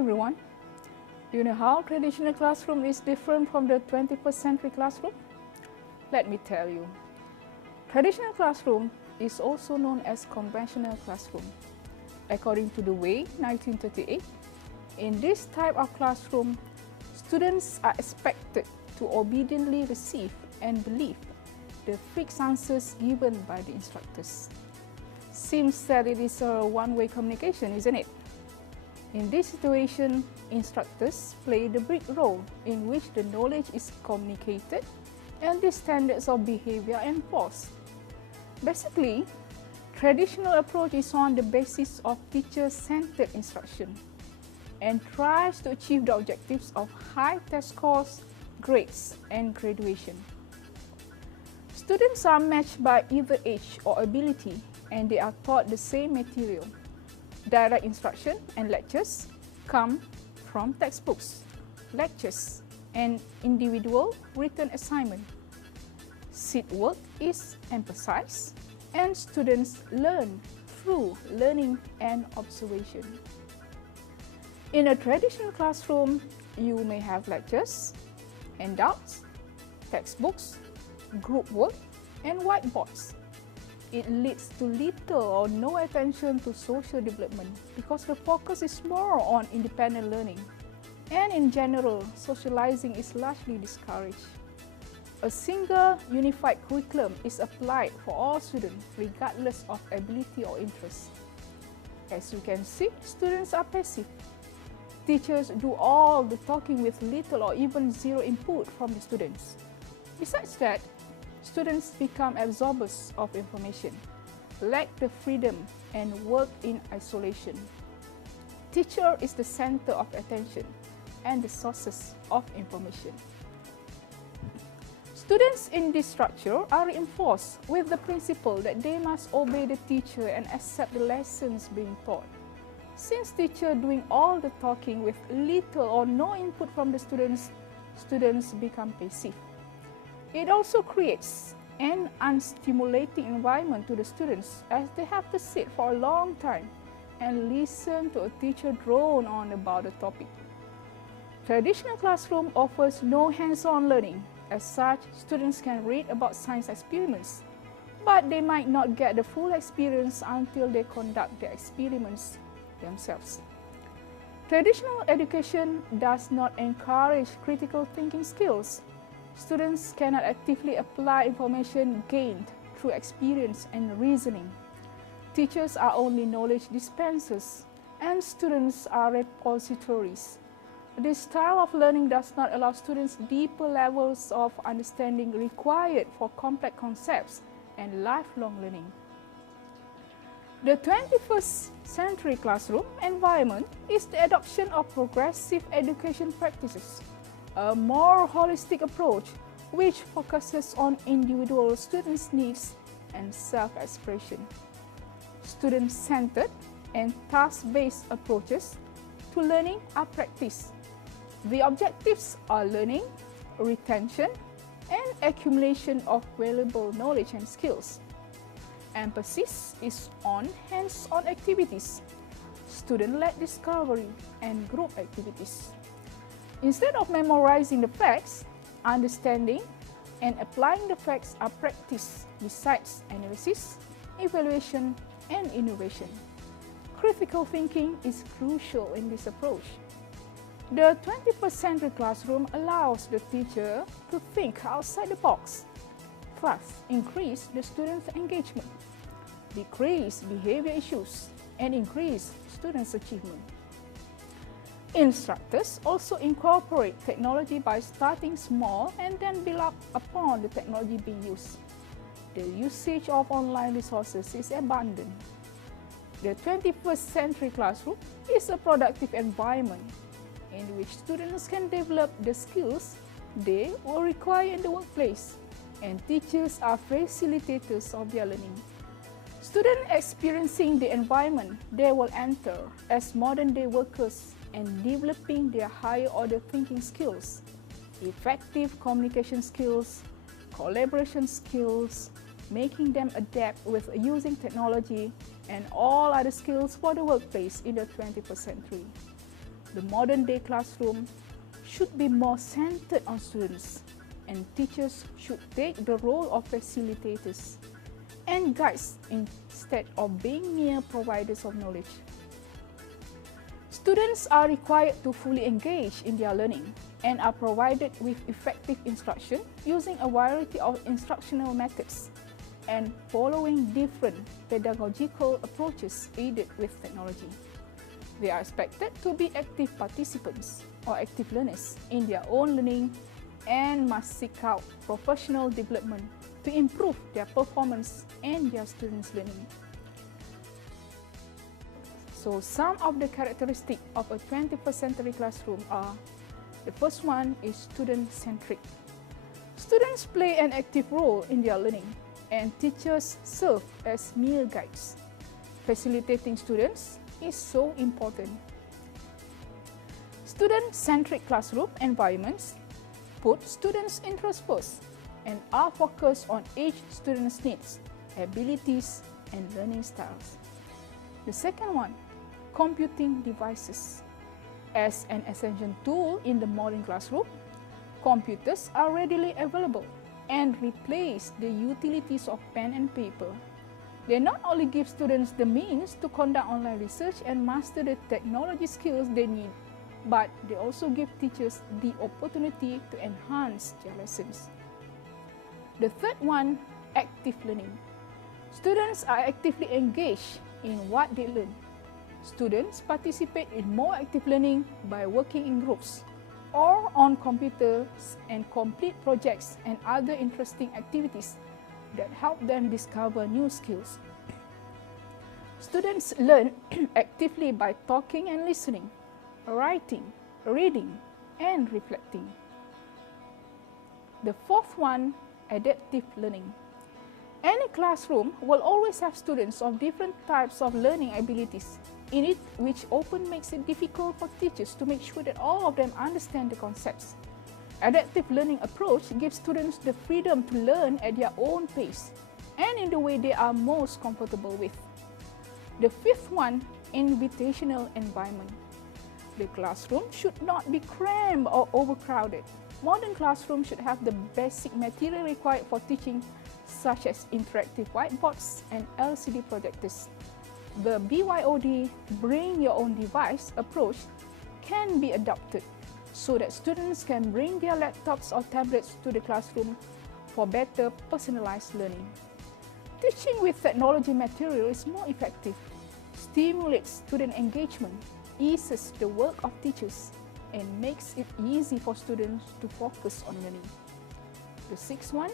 everyone. Do you know how traditional classroom is different from the 21st century classroom? Let me tell you. Traditional classroom is also known as conventional classroom. According to the Way 1938, in this type of classroom, students are expected to obediently receive and believe the fixed answers given by the instructors. Seems that it is a one-way communication, isn't it? In this situation, instructors play the big role in which the knowledge is communicated and the standards of behavior enforced. Basically, traditional approach is on the basis of teacher-centered instruction and tries to achieve the objectives of high test scores, grades, and graduation. Students are matched by either age or ability, and they are taught the same material. Direct instruction and lectures come from textbooks, lectures, and individual written assignment. Seat work is emphasized, and students learn through learning and observation. In a traditional classroom, you may have lectures, handouts, textbooks, group work, and whiteboards. It leads to little or no attention to social development because the focus is more on independent learning. And in general, socializing is largely discouraged. A single unified curriculum is applied for all students regardless of ability or interest. As you can see, students are passive. Teachers do all the talking with little or even zero input from the students. Besides that, students become absorbers of information, lack the freedom, and work in isolation. Teacher is the center of attention and the sources of information. Students in this structure are reinforced with the principle that they must obey the teacher and accept the lessons being taught. Since teacher doing all the talking with little or no input from the students become passive. It also creates an unstimulating environment to the students as they have to sit for a long time and listen to a teacher drone on about the topic. Traditional classroom offers no hands-on learning. As such, students can read about science experiments, but they might not get the full experience until they conduct the experiments themselves. Traditional education does not encourage critical thinking skills. Students cannot actively apply information gained through experience and reasoning. Teachers are only knowledge dispensers, and students are repositories. This style of learning does not allow students deeper levels of understanding required for complex concepts and lifelong learning. The 21st century classroom environment is the adoption of progressive education practices, a more holistic approach which focuses on individual students' needs and self-expression. Student-centered and task-based approaches to learning are practiced. The objectives are learning, retention, and accumulation of valuable knowledge and skills. Emphasis is on hands-on activities, student-led discovery, and group activities. Instead of memorizing the facts, understanding and applying the facts are practiced besides analysis, evaluation, and innovation. Critical thinking is crucial in this approach. The 21st century classroom allows the teacher to think outside the box, thus increase the students' engagement, decrease behavior issues, and increase students' achievement. Instructors also incorporate technology by starting small and then build up upon the technology being used. The usage of online resources is abundant. The 21st century classroom is a productive environment in which students can develop the skills they will require in the workplace, and teachers are facilitators of their learning. Students experiencing the environment they will enter as modern-day workers and developing their higher-order thinking skills, effective communication skills, collaboration skills, making them adapt with using technology, and all other skills for the workplace in the 21st century. The modern-day classroom should be more centered on students, and teachers should take the role of facilitators and guides instead of being mere providers of knowledge. Students are required to fully engage in their learning and are provided with effective instruction using a variety of instructional methods and following different pedagogical approaches aided with technology. They are expected to be active participants or active learners in their own learning and must seek out professional development to improve their performance and their students' learning. So some of the characteristics of a 21st century classroom are: the first one is student-centric. Students play an active role in their learning, and teachers serve as mere guides. Facilitating students is so important. Student-centric classroom environments put students' interests first and are focused on each student's needs, abilities, and learning styles. The second one, computing devices. As an essential tool in the modern classroom, computers are readily available and replace the utilities of pen and paper. They not only give students the means to conduct online research and master the technology skills they need, but they also give teachers the opportunity to enhance their lessons. The third one, active learning. Students are actively engaged in what they learn. Students participate in more active learning by working in groups or on computers and complete projects and other interesting activities that help them discover new skills. Students learn actively by talking and listening, writing, reading, and reflecting. The fourth one, adaptive learning. Any classroom will always have students of different types of learning abilities in it, which often makes it difficult for teachers to make sure that all of them understand the concepts. Adaptive learning approach gives students the freedom to learn at their own pace and in the way they are most comfortable with. The fifth one, invitational environment. The classroom should not be cramped or overcrowded. Modern classrooms should have the basic material required for teaching, such as interactive whiteboards and LCD projectors. The BYOD, bring your own device approach, can be adopted so that students can bring their laptops or tablets to the classroom for better personalized learning. Teaching with technology material is more effective, stimulates student engagement, eases the work of teachers, and makes it easy for students to focus on learning. The sixth one,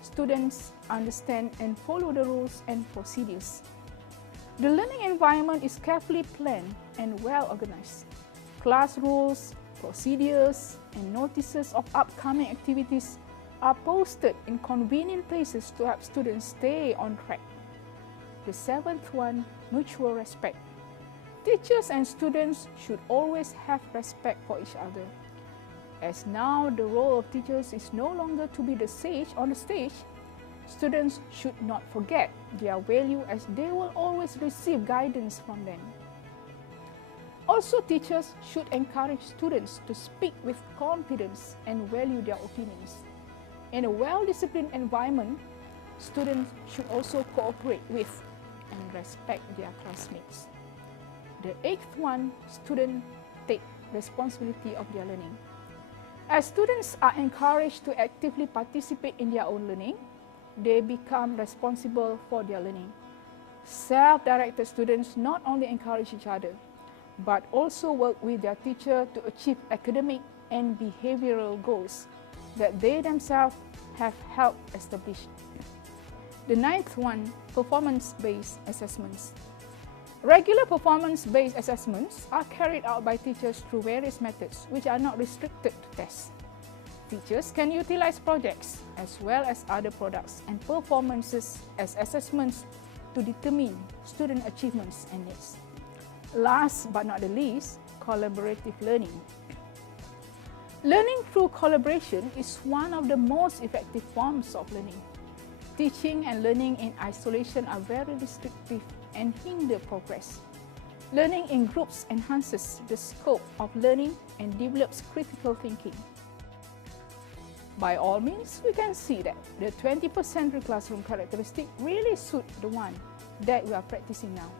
students understand and follow the rules and procedures. The learning environment is carefully planned and well organized. Class rules, procedures, and notices of upcoming activities are posted in convenient places to help students stay on track. The seventh one, mutual respect. Teachers and students should always have respect for each other. As now the role of teachers is no longer to be the sage on the stage, students should not forget their value as they will always receive guidance from them. Also, teachers should encourage students to speak with confidence and value their opinions. In a well-disciplined environment, students should also cooperate with and respect their classmates. The eighth one, students take responsibility of their learning. As students are encouraged to actively participate in their own learning, they become responsible for their learning. Self-directed students not only encourage each other, but also work with their teacher to achieve academic and behavioral goals that they themselves have helped establish. The ninth one, performance-based assessments. Regular performance-based assessments are carried out by teachers through various methods which are not restricted to tests. Teachers can utilize projects as well as other products and performances as assessments to determine student achievements and needs. Last but not the least, collaborative learning. Learning through collaboration is one of the most effective forms of learning. Teaching and learning in isolation are very restrictive and hinder progress. Learning in groups enhances the scope of learning and develops critical thinking. By all means, we can see that the 20% classroom characteristic really suit the one that we are practicing now.